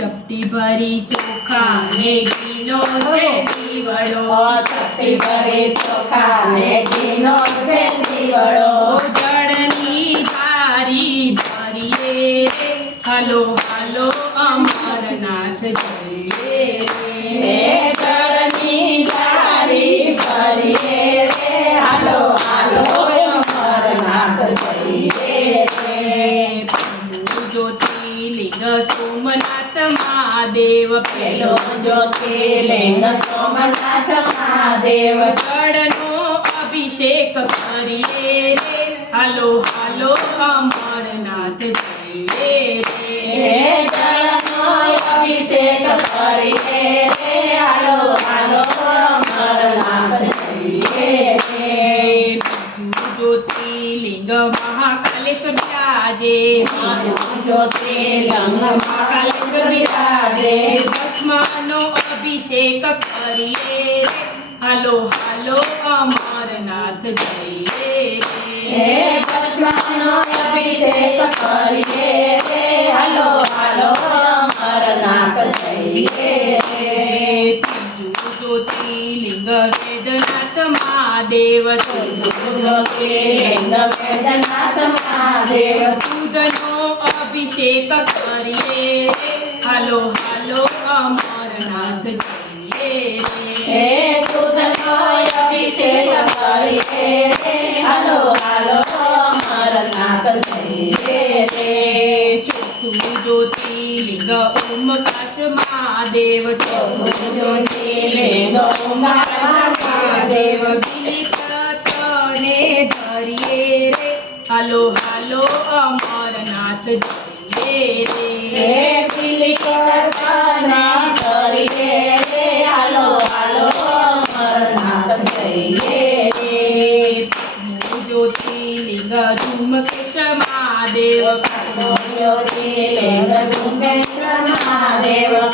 ચપટી ભરી ચોખા ને ઘીનો છે દીવડો ચપટી ભરી ચોખા ને ઘીનો છે દીવડો જળની ભારી ભરીએ. હાલો. જ્યોતિર્લિંગ સોમનાથ મહાદેવ જળનો અભિષેક કરીએ રે હાલો હાલો અમરનાથ જઈએ હે રે જળનો અભિષેક કરીએ રે હાલો હાલો અમરનાથ જઈએ રે જ્યોતિર્લિંગ મહાકાલેશ્વર બિરાજે જ્યોતિર્લિંગ મહાકાલેશ્વર બિરાજે ભસ્મનો अभिषेक करिए रे। हलो हलो अमरनाथ जाइए रे। अभिषेक करिए रे। हलो हलो अमरनाथ जाइए रे। ज्योतिलिंग वेदनाथ महादेव अभिषेक करिए हलो हलो अमर હાલો હાલો અમરનાથ જઈએ રે ચોથું જ્યોતિર્લિંગ ઓમકાશ મહાદેવ જ્યોતિર્લિંગ ઓમકાર મહાદેવ બિલીપત્રને ધરીએ રે હાલો હાલો અમરનાથ જઈએ રે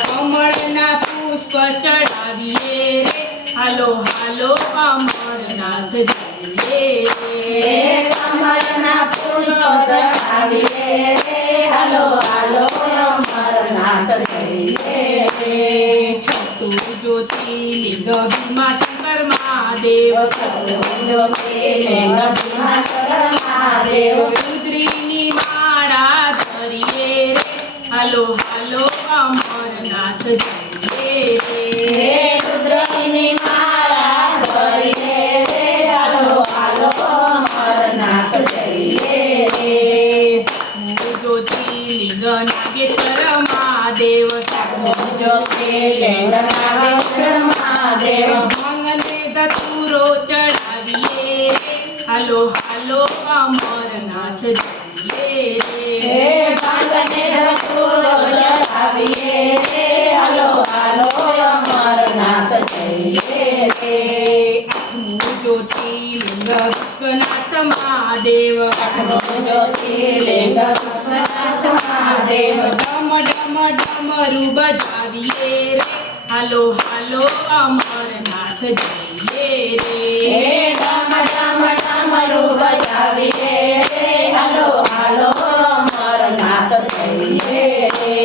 કમળના પુષ્પ ચડાવીએ રે હાલો હાલો અમરનાથ જઈએ હે રે કમળના પુષ્પ ચઢાવીએ રે હાલો હાલો અમરનાથ જઈએ રે છઠ્ઠું જ્યોતિર્લિંગ ભીમાશંકર મહાદેવ જ્યોતિર્લિંગ ભીમાશંકર મહાદેવ હાલો હાલો અમરનાથ જઈએ હે રે રુદ્રની માળા ધરીએ રે હાલો હાલો અમરનાથ જઈએ રે જ્યોતિર્લિંગ નાગેશ્વર મહાદેવ જ્યોતિર્લિંગ નાગેશ્વર મહાદેવ ભાંગને ધતુરો ચડાવીએ રે હાલો હાલો અમરનાથ જઈએ ડમ બજાવીએ રે. હાલો હાલો અમરનાથ જઈએ રે. ડમ ડમ ડમરું બજાવીએ રે. હાલો હાલો અમરનાથ જઈએ રે.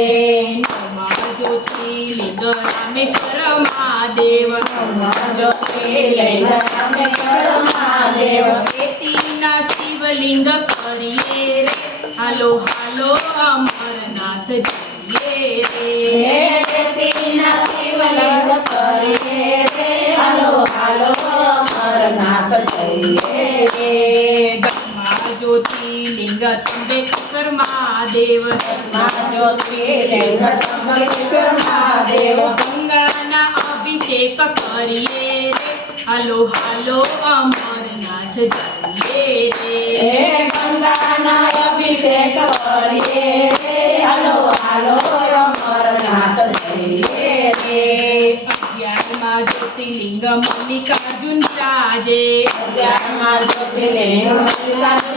નમઃ જ્યોતિર્લિંગ રામેશ્વર મહાદેવ જ્યોતિર્લિંગ રામેશ્વર મહાદેવ ખેતીના શિવલિંગ કરીએ રે. હાલો હાલો અમરનાથ જઈએ જ્યોતિર્લિંગ ત્રંબકેશ્વર મહાદેવ મા જ્યોતિર્લિંગ ત્રંબકેશ્વર મહાદેવ ગંગાના અભિષેક કરીએ રે હાલો હાલો અમરનાથ જઈએ હે રે ગંગાના અભિષેક કરીએ રે હાલો હાલો અમરનાથ જઈએ રે અગિયારમાં જ્યોતિર્લિંગ મલ્લિકાર્જુન રાજે અગિયારમાં જ્યોતિર્લિંગ મલ્લિકાર્જુન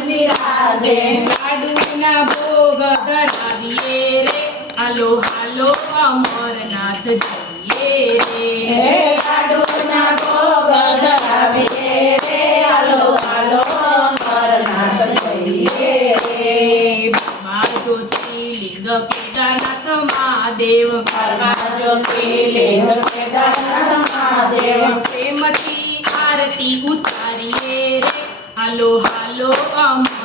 બિરાજે લાડુના ભોગ ધરાવીએ રે. હાલો હાલો અમરનાથ જઈએ રે. લાડુના ભોગ ધરાવીએ રે. હાલો હાલો અમરનાથ જઈએ રે. મા જ્યોતિર્લિંગ કેદારનાથ મહાદેવ. ઘરમાં જ્યોતિર્લિંગ કેદારનાથ મહાદેવ. પ્રેમથી આરતી ઉતારીએ રે. હાલો હાલો અમરનાથ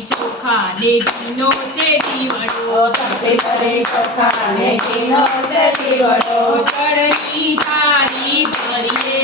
ચોખા ને ઘીનો છે દીવડો તપી કરી ચોખા ને ઘીનો છે દીવડો. ચડની થાળી ભરીએ